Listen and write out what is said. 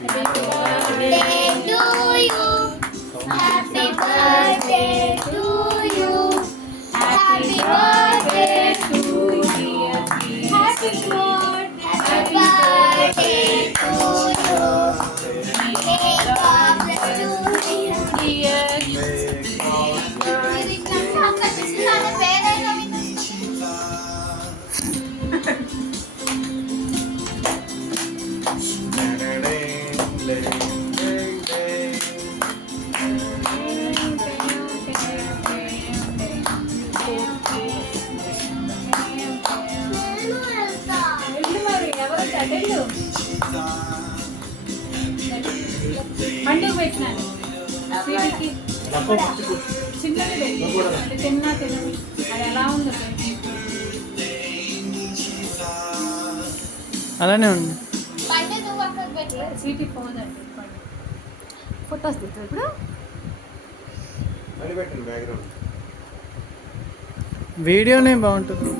birthday to you. Happy birthday to you. Happy birthday to you. Happy birthday to you. May God bless you, dear. మండుకు పెట్టినాను చిన్నది పెట్టి తిన్నా తినదు అది ఎలా ఉందో అలానే ఉంది. సీటీ పోదండి ఫొటోస్ తీస్తారు ఇప్పుడు వీడియోనే బాగుంటుంది.